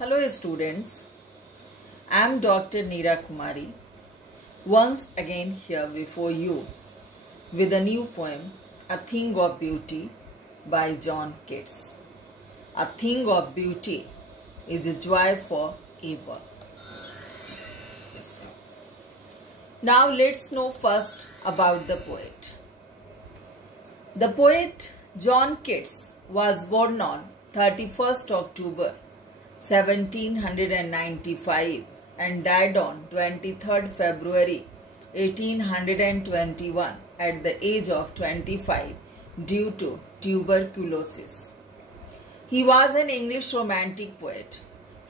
Hello students, I am Dr. Neera Kumari, once again here before you with a new poem, A Thing of Beauty by John Keats. A thing of beauty is a joy forever. Now let's know first about the poet. The poet John Keats was born on 31st October 1795 and died on 23rd February 1821 at the age of 25 due to tuberculosis. He was an English romantic poet.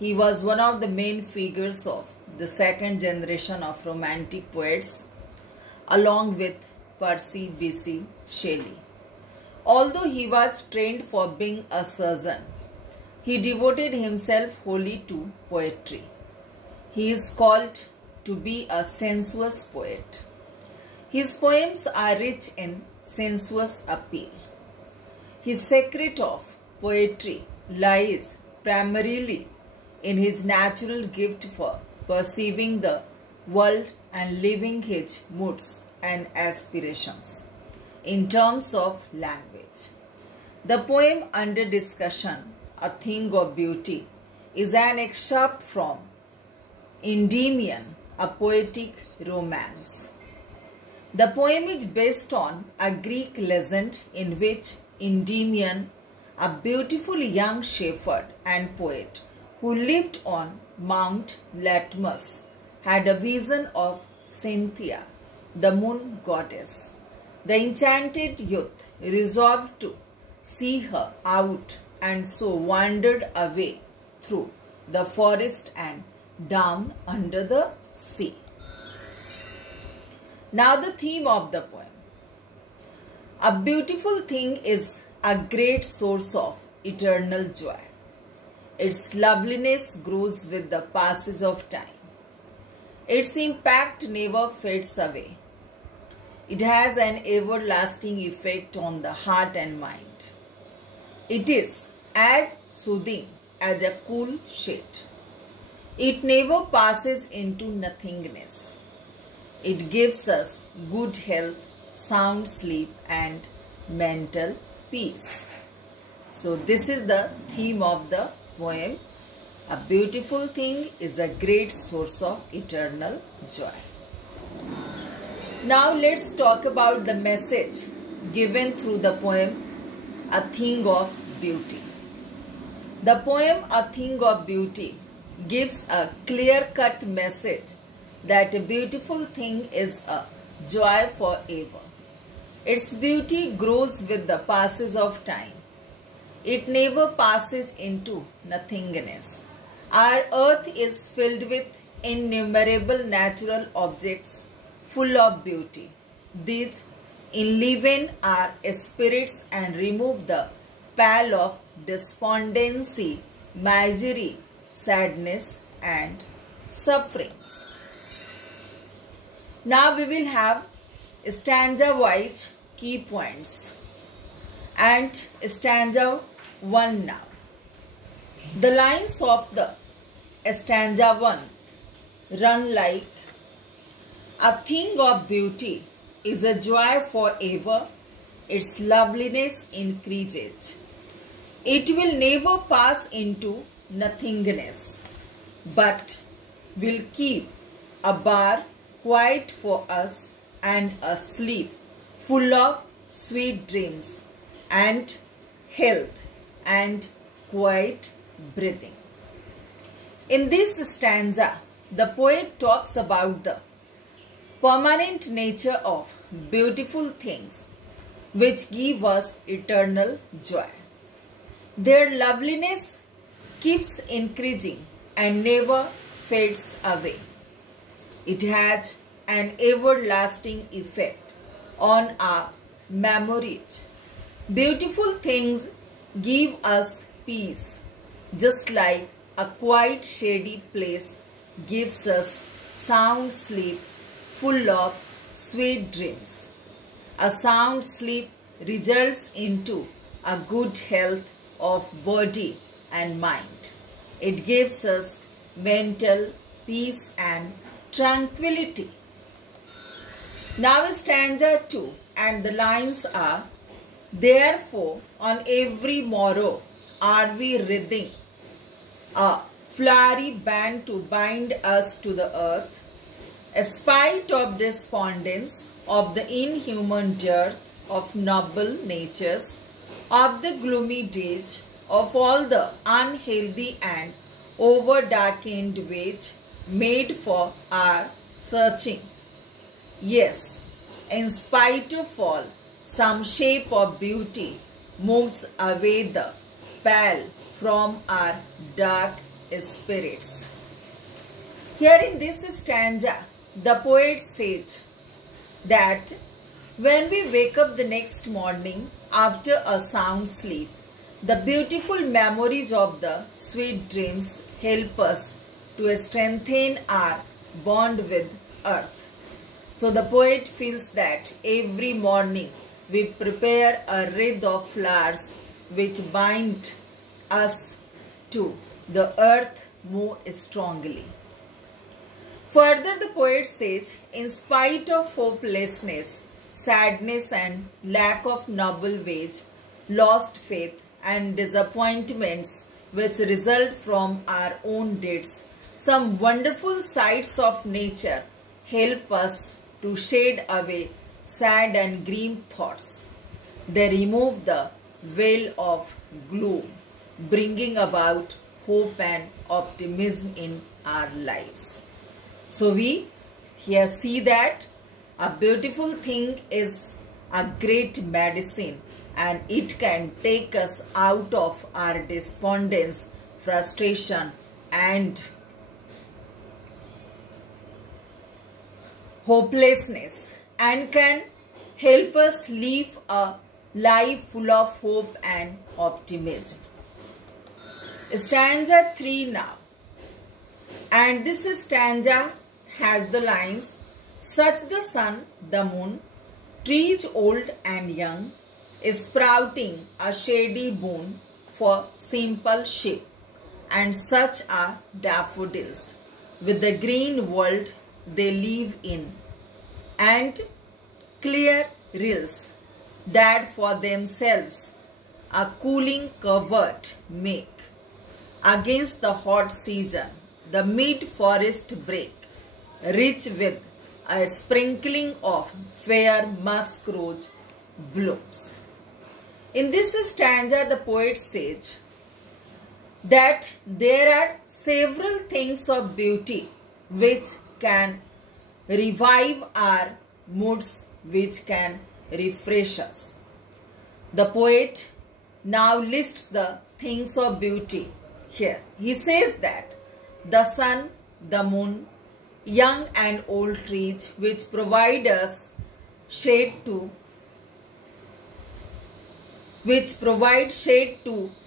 He was one of the main figures of the second generation of romantic poets along with Percy B.C. Shelley. Although he was trained for being a surgeon, he devoted himself wholly to poetry. He is called to be a sensuous poet. His poems are rich in sensuous appeal. His secret of poetry lies primarily in his natural gift for perceiving the world and living his moods and aspirations in terms of language. The poem under discussion, A Thing of Beauty, is an excerpt from Endymion, a poetic romance. The poem is based on a Greek legend in which Endymion, a beautiful young shepherd and poet who lived on Mount Latmus, had a vision of Cynthia, the moon goddess. The enchanted youth resolved to see her out and so wandered away through the forest and down under the sea. Now the theme of the poem. A beautiful thing is a great source of eternal joy. Its loveliness grows with the passage of time. Its impact never fades away. It has an everlasting effect on the heart and mind. It is as soothing as a cool shade. It never passes into nothingness. It gives us good health, sound sleep and mental peace. So this is the theme of the poem. A beautiful thing is a great source of eternal joy. Now let's talk about the message given through the poem A Thing of Beauty. The poem A Thing of Beauty gives a clear-cut message that a beautiful thing is a joy forever. Its beauty grows with the passage of time. It never passes into nothingness. Our earth is filled with innumerable natural objects full of beauty. These enliven our spirits and remove the pall of despondency, misery, sadness and sufferings. Now we will have stanza-wise key points and stanza 1 now. The lines of the stanza 1 run like: A thing of beauty is a joy forever, its loveliness increases. It will never pass into nothingness, but will keep a bar quiet for us and a sleep full of sweet dreams and health and quiet breathing. In this stanza, the poet talks about the permanent nature of beautiful things which give us eternal joy. Their loveliness keeps increasing and never fades away. It has an everlasting effect on our memories. Beautiful things give us peace, just like a quiet shady place gives us sound sleep full of sweet dreams. A sound sleep results into a good health of body and mind. It gives us mental peace and tranquility. Now stanza 2, and the lines are, therefore on every morrow are we wreathing a flowery band to bind us to the earth, spite of despondence, of the inhuman dearth of noble natures, of the gloomy days, of all the unhealthy and over-darkened wage made for our searching. Yes, in spite of all, some shape of beauty moves away the pall from our dark spirits. Here in this stanza, the poet says that when we wake up the next morning after a sound sleep, the beautiful memories of the sweet dreams help us to strengthen our bond with earth. So the poet feels that every morning we prepare a wreath of flowers which bind us to the earth more strongly. Further, the poet says, in spite of hopelessness, sadness and lack of noble wage, lost faith and disappointments which result from our own deeds, some wonderful sights of nature help us to shade away sad and grim thoughts. They remove the veil of gloom, bringing about hope and optimism in our lives. So we here see that a beautiful thing is a great medicine, and it can take us out of our despondence, frustration and hopelessness, and can help us live a life full of hope and optimism. Stanza 3 now, and this stanza has the lines, such the sun, the moon, trees old and young, sprouting a shady boon for simple sheep, and such are daffodils, with the green world they live in, and clear rills that for themselves a cooling covert make. Against the hot season, the mid-forest break, rich with a sprinkling of fair musk rose blooms. In this stanza, the poet says that there are several things of beauty which can revive our moods, which can refresh us. The poet now lists the things of beauty here. He says that the sun, the moon, young and old trees which provide us shade to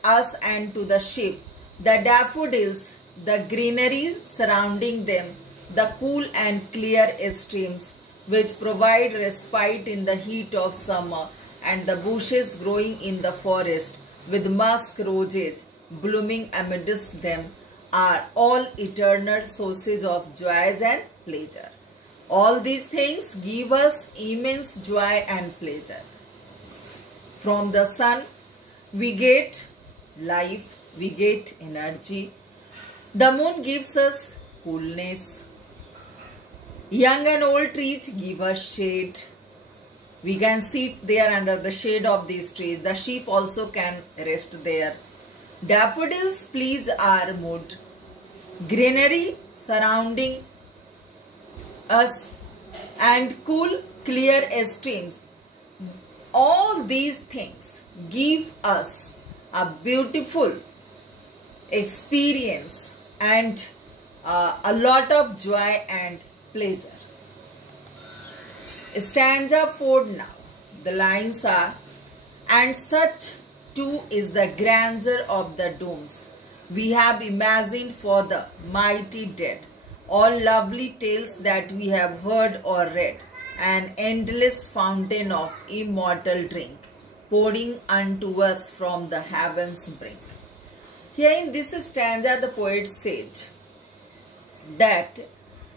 us and to the sheep, the daffodils, the greenery surrounding them, the cool and clear streams which provide respite in the heat of summer, and the bushes growing in the forest with musk roses blooming amidst them are all eternal sources of joys and pleasure. All these things give us immense joy and pleasure. From the sun, we get life, we get energy. The moon gives us coolness. Young and old trees give us shade. We can sit there under the shade of these trees. The sheep also can rest there. Daffodils please our mood. Greenery surrounding us and cool, clear streams. All these things give us a beautiful experience and a lot of joy and pleasure. Stanza 4 now. The lines are, and such too is the grandeur of the domes we have imagined for the mighty dead, all lovely tales that we have heard or read, an endless fountain of immortal drink pouring unto us from the heavens brink. Here in this stanza, the poet says that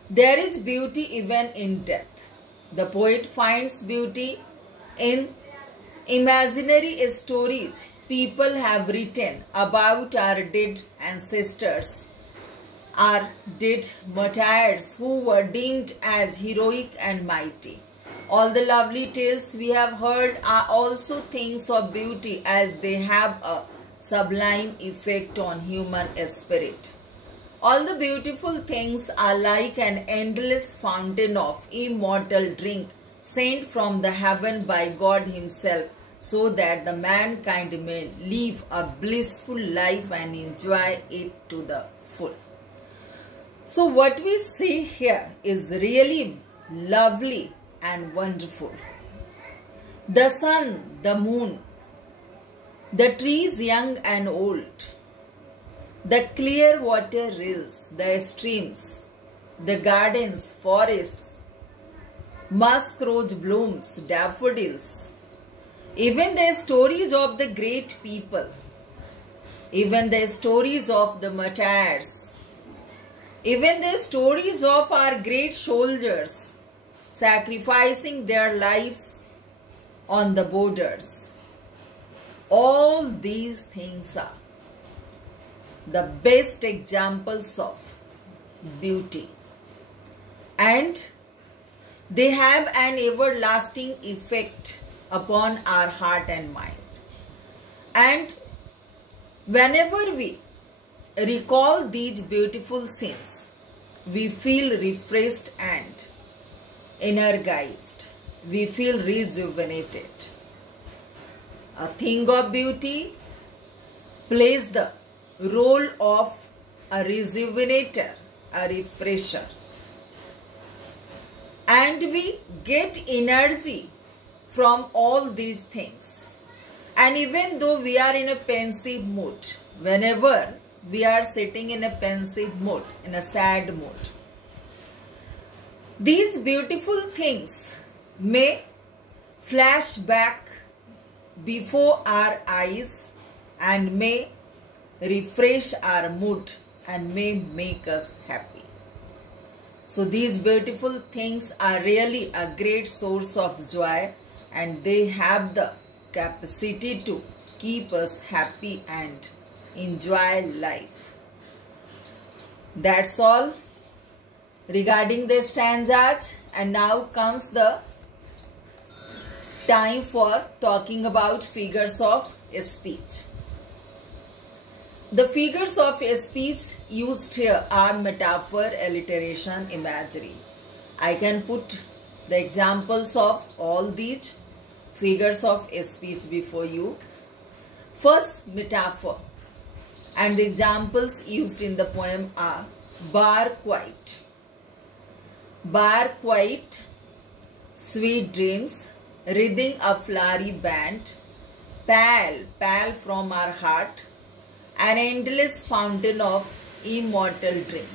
there is beauty even in death. The poet finds beauty in imaginary stories people have written about our dead ancestors, our dead martyrs who were deemed as heroic and mighty. All the lovely tales we have heard are also things of beauty, as they have a sublime effect on human spirit. All the beautiful things are like an endless fountain of immortal drink sent from the heaven by God himself, so that the mankind may live a blissful life and enjoy it to the full. So what we see here is really lovely and wonderful. The sun, the moon, the trees young and old, the clear water rills, the streams, the gardens, forests, musk rose blooms, daffodils, even the stories of the great people, even the stories of the martyrs, even the stories of our great soldiers sacrificing their lives on the borders. All these things are the best examples of beauty, and they have an everlasting effect upon our heart and mind. And whenever we recall these beautiful scenes, we feel refreshed and energized. We feel rejuvenated. A thing of beauty plays the role of a rejuvenator, a refresher. And we get energy from all these things. And even though we are in a pensive mood, whenever we are sitting in a pensive mood, in a sad mood, these beautiful things may flash back before our eyes and may refresh our mood and may make us happy. So these beautiful things are really a great source of joy, and they have the capacity to keep us happy and enjoy life. That's all regarding the stanzas, and now comes the time for talking about figures of speech. The figures of speech used here are metaphor, alliteration, imagery. I can put the examples of all these figures of speech before you. First, metaphor, and the examples used in the poem are bar quiet, sweet dreams, wreathing a flowery band, pale from our heart, an endless fountain of immortal drink.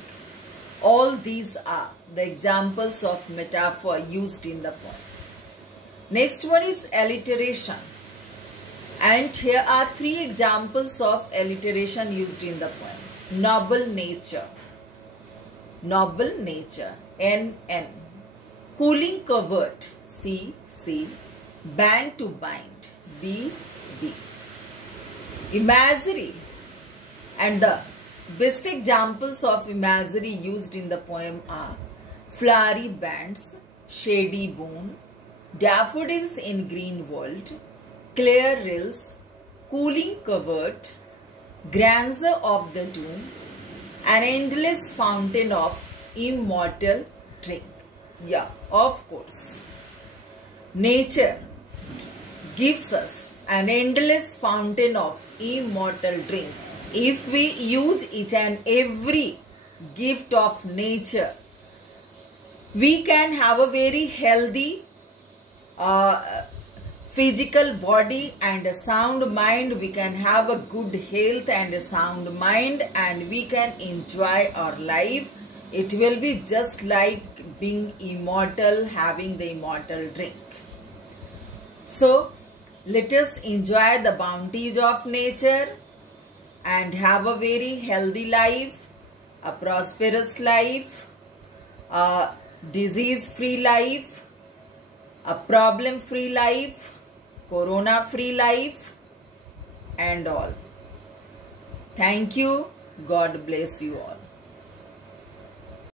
All these are the examples of metaphor used in the poem. Next one is alliteration. And here are 3 examples of alliteration used in the poem. Noble nature, N. Cooling covert, C. Band to bind, B. Imagery. And the best examples of imagery used in the poem are flowery bands, shady boon, daffodils in green world, clear rills, cooling covert, grandeur of the tomb, an endless fountain of immortal drink. Yeah, of course. Nature gives us an endless fountain of immortal drink. If we use each and every gift of nature, we can have a very healthy physical body and a sound mind. We can have a good health and a sound mind, and we can enjoy our life. It will be just like being immortal, having the immortal drink. So let us enjoy the bounties of nature and have a very healthy life, a prosperous life, a disease-free life, a problem-free life, corona-free life, and all. Thank you. God bless you all.